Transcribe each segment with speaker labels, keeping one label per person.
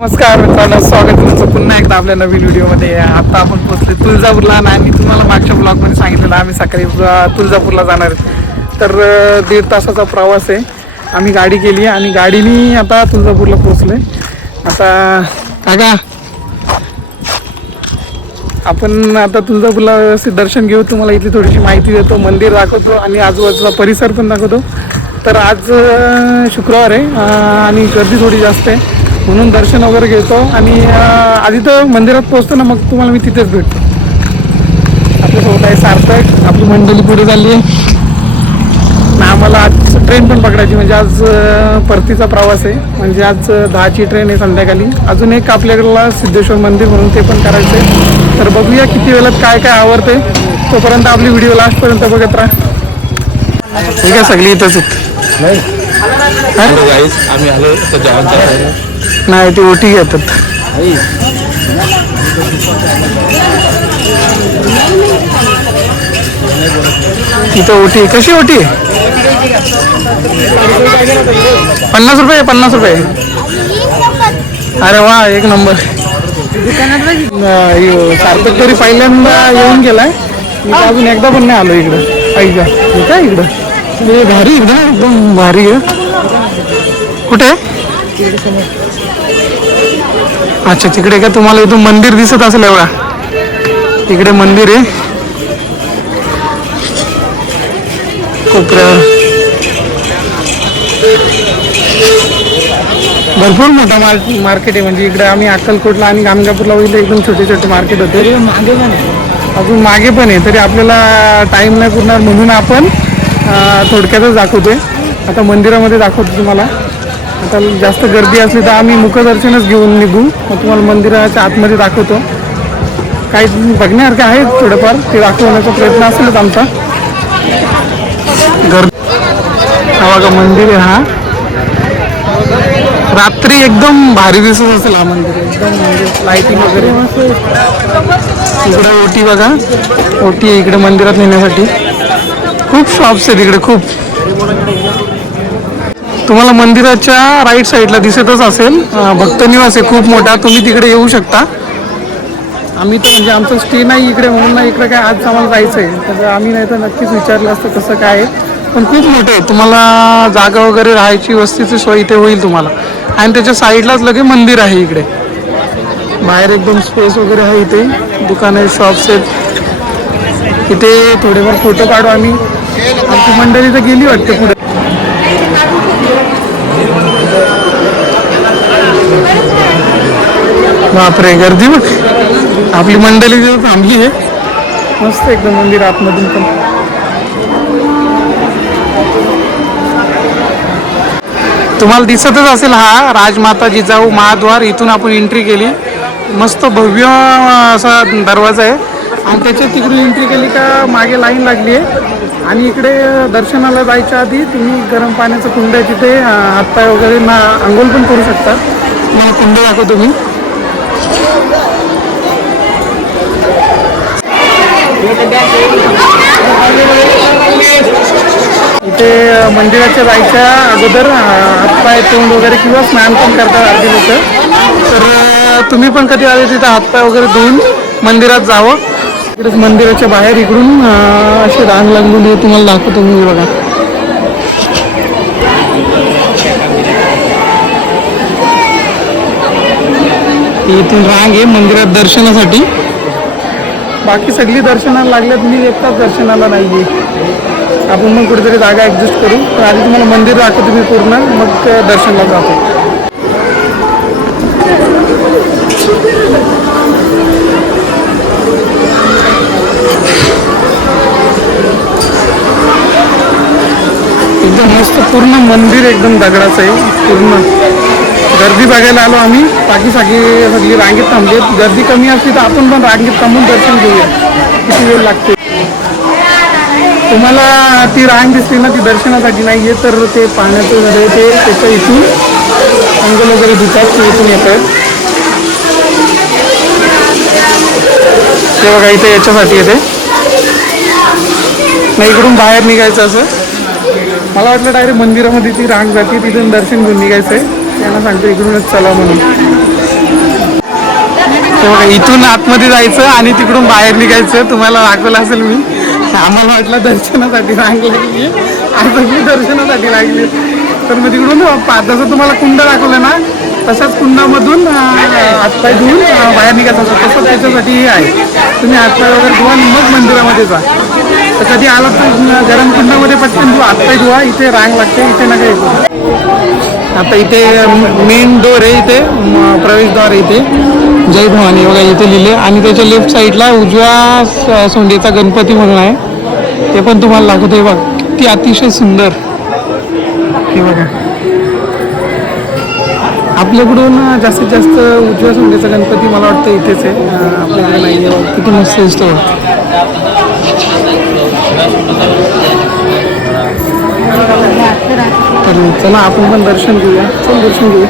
Speaker 1: नमस्कार मित्रांनो स्वागत तुमचं पुन्हा एकदा आपल्या नवीन व्हिडिओमध्ये. आता आपण पोहोचले तुळजापूरला आणि आम्ही तुम्हाला मागच्या ब्लॉगमध्ये सांगितलेलं आम्ही सकाळी तुळजापूरला जाणार आहे. तर दीड तासाचा प्रवास आहे. आम्ही गाडी केली आणि गाडीने आता तुळजापूरला पोहोचलोय. आता काका आपण आता तुळजापूरला व्यवस्थित दर्शन घेऊ. तुम्हाला इथली थोडीशी माहिती देतो मंदिर दाखवतो आणि आजूबाजूचा परिसर पण दाखवतो. तर आज शुक्रवार आहे आणि गर्दी थोडी जास्त आहे. म्हणून दर्शन वगैरे घेतो. आणि आधी तर मंदिरात पोहोचतो ना मग तुम्हाला मी तिथेच भेटतो. आपल्यासोबत आहे सार्थक. आपली मंडळी पुढे आहे. आणि आम्हाला आज ट्रेन पण पकडायची. म्हणजे आज परतीचा प्रवास आहे. म्हणजे आज दहाची ट्रेन आहे संध्याकाळी. अजून एक आपल्याकडला सिद्धेश्वर मंदिर म्हणून ते पण करायचं आहे. तर बघूया किती वेळात काय काय आवडते तोपर्यंत आपली व्हिडिओ लास्टपर्यंत बघत राहा. ठीक आहे सगळी इथंच?
Speaker 2: आम्ही आलो. तर जेवण
Speaker 1: नाही ते ओटी घेतात. इथं ओटी. कशी ओटी? पन्नास रुपये पन्नास रुपये. अरे वा एक नंबर. सार्थक तरी पहिल्यांदा येऊन गेलाय. मी अजून एकदा पण नाही आलो इकडं. ऐका हे काय इकडं भारी इकडं एकदम भारी आहे. कुठे? अच्छा तिकडे का तुम्हाला इथून मंदिर दिसत असेल एवढा? तिकडे मंदिर आहे. कोपऱ्यावर. भरपूर मोठा मार्क मार्केट आहे. म्हणजे इकडे आम्ही अक्कलकोटला आणि गाणगापूरला वगैरे एकदम छोटे छोटे मार्केट होते. अजून मागे पण आहे. तरी आपल्याला टाईम नाही पुरणार म्हणून आपण थोडक्यातच दाखवतोय. आता मंदिरामध्ये दाखवतो तुम्हाला. आता जास्त गर्दी असली तर आम्ही मुखदर्शनच घेऊन निघू. मग तुम्हाला मंदिराच्या आतमध्ये दाखवतो. काही बघण्यासारखं आहे थोडंफार ते दाखवण्याचा प्रयत्न असेलच आमचा. गर्दी हा बघा मंदिर आहे हा. रात्री एकदम भारी दिसत असेल हा मंदिर. एकदम म्हणजे लाईटिंग वगैरे. इकडे ओटी बघा. ओटी आहे इकडे मंदिरात नेण्यासाठी. खूप शॉप्स आहेत इकडे खूप. तुम्हाला मंदिराच्या राईट साईडला दिसतच असेल. भक्त निवास आहे खूप मोठा. तुम्ही तिकडे येऊ शकता. आम्ही तर म्हणजे आमचं स्टे नाही इकडे म्हणून ना इकडे काय आज आम्हाला जायचं आहे तर आम्ही नाही तर नक्कीच विचारलं असतं कसं काय आहे. पण खूप मोठं आहे. तुम्हाला जागा वगैरे राहायची वस्तीची सोय इथे होईल तुम्हाला. आणि त्याच्या साईडलाच लगे मंदिर आहे इकडे. बाहेर एकदम स्पेस वगैरे आहे इथे. दुकान आहे शॉप्स आहेत. इथे थोडेफार फोटो काढू आम्ही. आमची मंडळी तर गेली वाटते पुढे. बापरे गर्दी बघ. आपली मंडळी थांबली आहे. मस्त एकदम मंदिर आतमधून पण. तुम्हाला दिसतच असेल हा राजमाता जिजाऊ महाद्वार इथून आपण एंट्री केली. मस्त भव्य असा दरवाजा आहे. आणि त्याच्या तिकडून एंट्री केली का मागे लाईन लागली आहे. आणि इकडे दर्शनाला जायच्या आधी तुम्ही गरम पाण्याचं कुंड आहे तिथे हातपाय वगैरे ना आंघोळ पण करू शकता. मला कुंड दाखवतो मी इथे मंदिराच्या जायच्या अगोदर हातपाय तोंड वगैरे किंवा स्नान पण करतात अर्धी लोक. तर तुम्ही पण कधी आले तिथं हातपाय वगैरे धुवून मंदिरात जावं? इकडेच मंदिराच्या बाहेर इकडून असे अशी रांग लागून तुम्हाला दाखवतो मी बघा. इथून रांग आहे मंदिरात दर्शनासाठी. बाकी सगळी दर्शनाला लागल्यात मी एकटाच दर्शनाला नाही आहे आपण मग कुठेतरी जागा ॲडजस्ट करू. तर आधी तुम्हाला मंदिर दाखवतो मी पूर्ण मग दर्शनला दर्शनाला जातो. एकदम मस्त पूर्ण मंदिर एकदम दगडाचं आहे. पूर्ण. गर्दी बघायला आलो आम्ही. बाकी सगळी सगळी रांगेत थांबली गर्दी कमी असली तर आपण पण रांगेत थांबून दर्शन घेऊया. किती वेळ लागते तुम्हाला ती रांग दिसली ना ती दर्शनासाठी नाही आहे तर ते पाण्याचं वगैरे ते त्याच्या इथून अंगल वगैरे धुतात ते इथून येत आहेत ते बघा इथे याच्यासाठी येते. नाही इकडून बाहेर निघायचं असं. मला वाटलं डायरेक्ट मंदिरामध्ये ती रांग जाते तिथून दर्शन घेऊन निघायचं आहे त्यांना सांगतो इकडूनच चला म्हणून. ते इथून आतमध्ये जायचं आणि तिकडून बाहेर निघायचं. तुम्हाला दाखवलं असेल मी. आम्हाला वाटलं दर्शनासाठी रांग लागली आता मी दर्शनासाठी लागली. तर मग तिकडून जसं तुम्हाला कुंड दाखवलं ना तशाच कुंडामधून अं, हातपाय धुवून बाहेर निघायचं असतं. तसं त्याच्यासाठी हे आहे. तुम्ही हातपाय वगैरे धुवा मग मंदिरामध्ये जा. तर कधी आलात तर गरम कुंडामध्ये पटकन धुवा हातपाय धुवा. इथे रांग लागते इथे नका येतो आता इथे मेन डोर आहे इथे प्रवेशद्वार आहे इथे. जय भवानी बघा इथे लिहिले. आणि त्याच्या लेफ्ट साईडला उजव्या स- सोंडेचा गणपती म्हणून आहे. ते पण तुम्हाला दाखवतोय बघ ती अतिशय सुंदर. हे बघा. आपल्याकडून जास्तीत जास्त उजव्या सोंडेचा गणपती मला वाटतं इथेच आहे. आपल्याकडे नाही आहे. किती मस्त दिसतो बघ. तर चला आपण पण दर्शन घेऊया. चल दर्शन घेऊया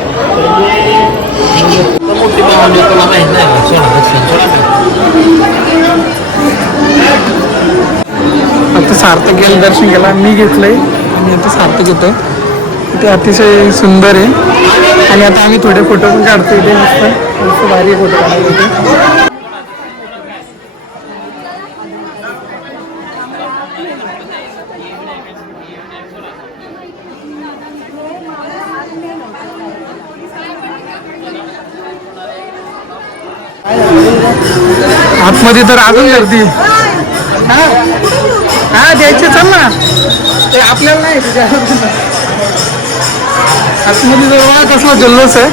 Speaker 1: आता सार्थक गेलं दर्शन केला मी घेतलंय. आणि आता सार्थक घेतोय ते अतिशय सुंदर आहे. आणि आता आम्ही थोडे फोटो पण काढतो इथे. मस्त मस्त भारी फोटो काढायला इथे आतमध्ये तर अजून गर्दी. हा? हा द्यायचे चल ना. ते आपल्याला नाही तुझ्या आतमध्ये जवळ कसला जल्लोष आहे.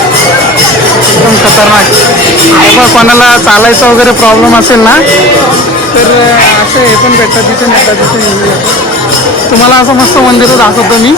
Speaker 1: एकदम खतरनाक. कोणाला चालायचा वगैरे प्रॉब्लेम असेल ना तर असं हे पण भेटतात तिथे नेतात तिथे. तुम्हाला असं मस्त मंदिर दाखवतो मी.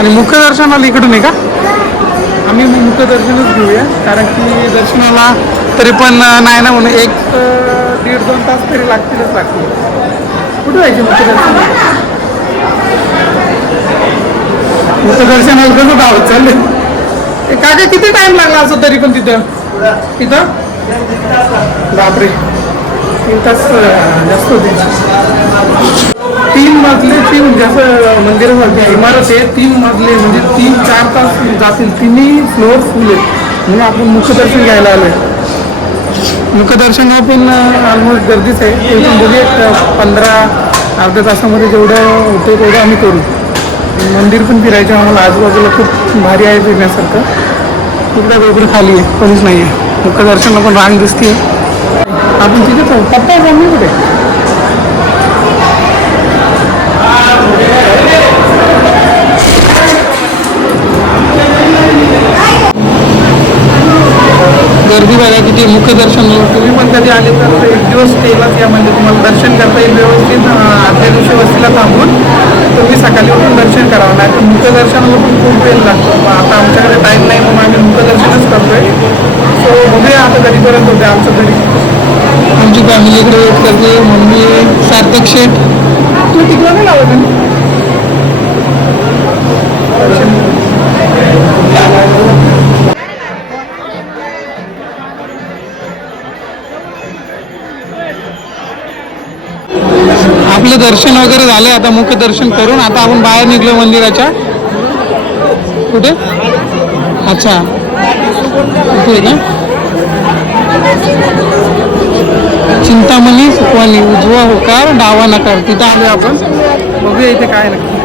Speaker 1: आणि मुखदर्शनाला इकडून आहे का? आम्ही मग मुखदर्शनच घेऊया कारण की दर्शनाला तरी पण नाही ना म्हणून एक दीड दोन तास तरी लागतीलच लागतील कुठे जायचे मुखदर्शन मुखदर्शनाला कसं धावत चालले ए, काका किती टाइम लागला असं तरी पण तिथं? तिथं? बापरे. तीन तास जास्त होते. तीन मजले म्हणजे असं मंदिरासारखी इमारत आहे तीन मजले म्हणजे तीन चार तास जातील. तिन्ही फ्लोअर फुल आहेत. म्हणजे आपण मुखदर्शन घ्यायला आलं आहे मुखदर्शन पण ऑलमोस्ट गर्दीच आहे. ते पण बघूया पंधरा अर्ध्या तासामध्ये जेवढं होतं तेवढं आम्ही करू. मंदिर पण फिरायचं आम्हाला आजूबाजूला खूप भारी आहे फिरण्यासारखं. तिकडे वेगळं खाली आहे कोणीच नाही आहे मुखदर्शनला पण रांग दिसते आपण तिथे जाऊ पप्पा मम्मी कुठे? गर्दी बघा किती मुखदर्शन तुम्ही पण कधी आले तर एक दिवस स्टेलाच या म्हणजे तुम्हाला दर्शन करता येईल व्यवस्थित आदल्या दिवशी वस्तीला थांबून तुम्ही सकाळी उठून दर्शन करावं. नाही तर मुखदर्शनाला पण खूप वेळ लागतो. मग आता आमच्याकडे टाईम नाही म्हणून आम्ही मुखदर्शनच करतोय. सो बघूया आता कधीपर्यंत होते आमचं तरी आमची फॅमिली इकडे वेट करते मम्मी सार्थक शेठ. तू तिकडं नाही लावत दर्शन वगैरे झालं आता मुख्य दर्शन करून आता आपण बाहेर निघलो मंदिराच्या. कुठे? अच्छा. कुठे का? चिंतामणी सुकवानी उजवा होकार डावा नकार. तिथं आलो आपण. बघूया इथे काय नक्की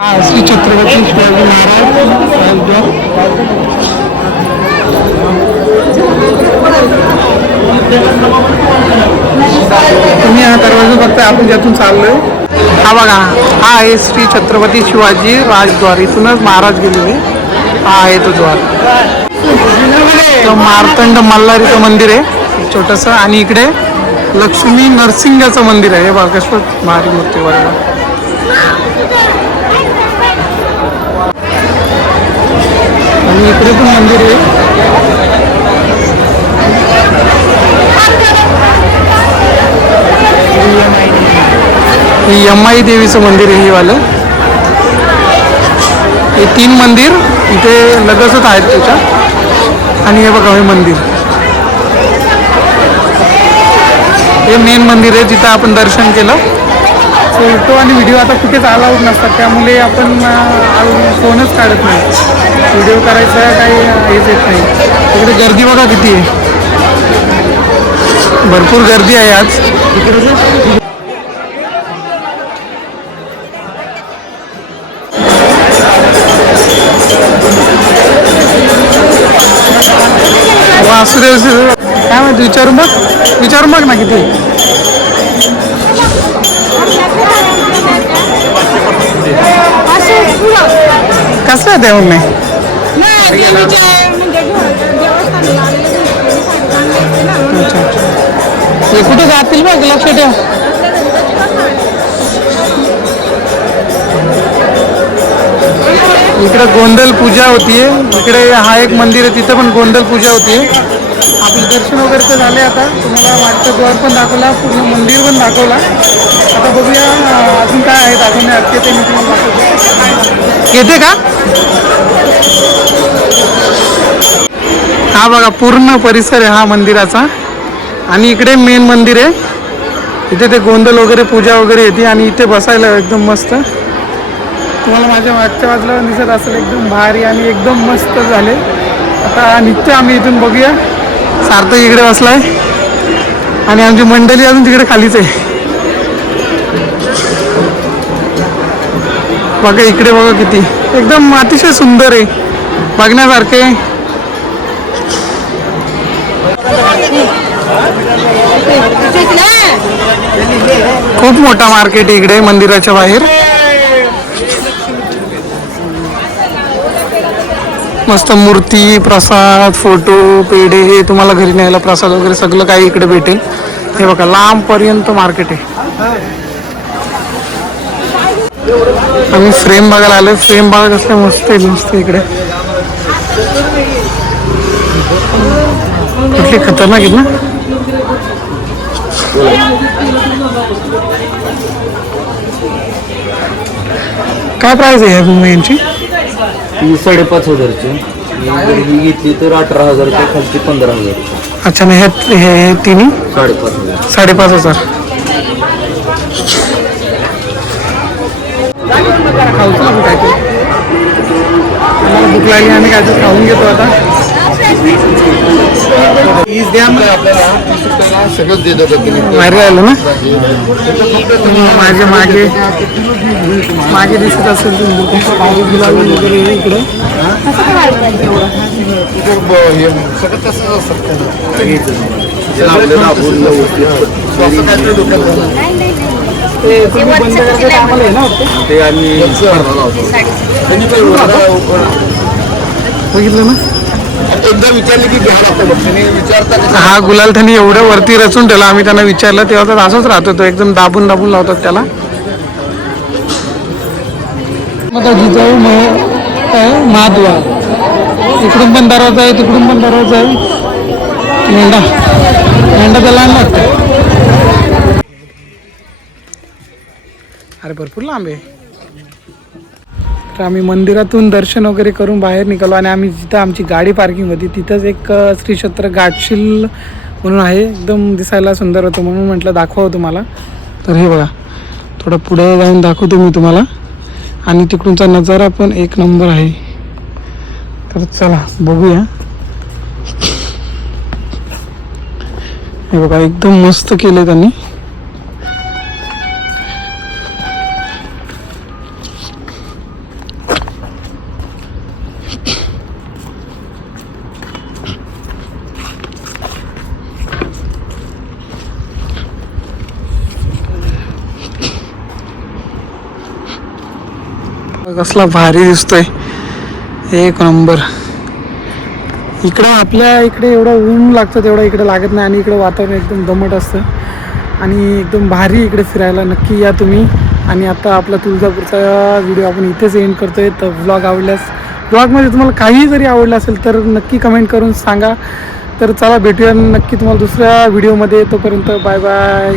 Speaker 1: हा श्री छत्रपती शिवाजी महाराज तुम्ही हा दरवाजा फक्त आपण ज्यातून चाललोय. हा बघा हा आहे श्री छत्रपती शिवाजी राजद्वार. इथूनच महाराज गेलेले. हा आहे तो द्वार. मार्तंड मल्हारीचं मंदिर आहे. छोटंसं. आणि इकडे लक्ष्मी नरसिंगाचं मंदिर आहे. हे बघा कसं मूर्ती बघा. आणि इकडे पण मंदिर आहे. यमाई देवीचं मंदिर आहे हे वालं. हे तीन मंदिर इथे लगतच आहेत त्याच्या आणि हे बघा हे मंदिर. हे मेन मंदिर आहे जिथं आपण दर्शन केलं. फोटो आणि व्हिडिओ आता कुठेच अलाउड नसतात. त्यामुळे आपण फोनच काढत नाही. व्हिडिओ करायचा काही हेच येत नाही. तिकडे गर्दी बघा किती आहे. भरपूर गर्दी आहे आज. वासुदेव काय माहिती विचारून बघ. विचारून बघ ना किती. कसं आहे देऊन नाही अच्छा अच्छा. हे कुठे जातील बघ लक्ष ठेव. इकडे गोंधळ पूजा होतीये. इकडे हा एक मंदिर आहे तिथं पण गोंधळ पूजा होतीये. आपले दर्शन वगैरे तर झाले आता. तुम्हाला वाटतं द्वार पण दाखवला पूर्ण मंदिर पण दाखवला. आता बघूया अजून काय आहे अजून अटके ते मी तुम्हाला दाखवतो येते का? हा बघा पूर्ण परिसर आहे हा मंदिराचा. आणि इकडे मेन मंदिर आहे. इथे ते गोंधळ वगैरे पूजा वगैरे येते आणि इथे बसायला एकदम मस्त. तुम्हाला माझ्या मागच्या बाजूला दिसत असेल एकदम भारी आणि एकदम मस्त झाले. आता निघतो आम्ही इथून बघूया. सार्थक इकडे बसलाय. आणि आमची मंडळी अजून तिकडे खालीच आहे. बघा इकडे बघा किती. एकदम अतिशय सुंदर आहे. बघण्यासारखे. खूप मोठा मार्केट आहे इकडे मंदिराच्या बाहेर. मस्त मूर्ती प्रसाद फोटो पेढे हे तुम्हाला घरी न्यायला प्रसाद वगैरे सगळं काही इकडे भेटेल. हे बघा लांब पर्यंत मार्केट आहे. आम्ही फ्रेम बघायला आलोय. फ्रेम बघा कसल्या मस्त आहे मस्त इकडे. कुठली खतरनाक आहेत ना? काय प्राइस आहे ह्या यांची
Speaker 3: ही साडेपाच हजारची. जर ही घेतली तर अठरा हजारच्या खालची पंधरा हजार.
Speaker 1: अच्छा नाही हे हे तिन्ही?
Speaker 3: साडेपाच हजार.
Speaker 1: साडेपाच हजार. खाऊचं आपण काय भूक लागली आणि काय तर खाऊन घेतो आता. राहिलं ना? माझ्या मागे. मागे दिसत असेल वगैरे इकडे.
Speaker 2: सगळं तसंच असतं
Speaker 1: ना?
Speaker 3: ते आम्ही
Speaker 1: बघितलं ना?
Speaker 2: एकदा विचारले की लागतं विचारता
Speaker 1: हा गुलाल त्यांनी एवढं वरती रचून ठेवला आम्ही त्यांना विचारलं तेव्हा तर असंच राहतो तो एकदम दाबून दाबून लावतात त्याला. मग जिजाऊ महाद्वार. इकडून पण दरवाजा आहे तिकडून पण दरवाजा आहे. मेंढा मेंढा त्याला. अरे भरपूर लांब आहे. तर आम्ही मंदिरातून दर्शन वगैरे करून बाहेर निघालो आणि आम्ही जिथं आमची गाडी पार्किंग होती तिथंच एक श्रीक्षेत्र श्री क्षेत्र म्हणून आहे. एकदम दिसायला सुंदर होतं म्हणून म्हटलं दाखवावं तुम्हाला. तर हे बघा थोडं पुढं जाऊन दाखवतो मी तुम्हाला. आणि तिकडूनचा नजारा पण एक नंबर आहे. तर चला बघूया. हे बघा एकदम मस्त केलं त्यांनी. कसला भारी दिसतोय. एक नंबर. इकडं आपल्या इकडे एवढं ऊन लागतं तेवढं इकडे लागत नाही आणि इकडं वातावरण एकदम दमट असतं. आणि एकदम भारी इकडे फिरायला नक्की या तुम्ही. आणि आता आपला तुळजापूरचा व्हिडिओ आपण इथेच एंड करतोय. तर व्लॉग आवडल्यास व्लॉगमध्ये तुम्हाला काही जरी आवडलं असेल तर नक्की कमेंट करून सांगा. तर चला भेटूया नक्की तुम्हाला दुसऱ्या व्हिडिओमध्ये तोपर्यंत बाय बाय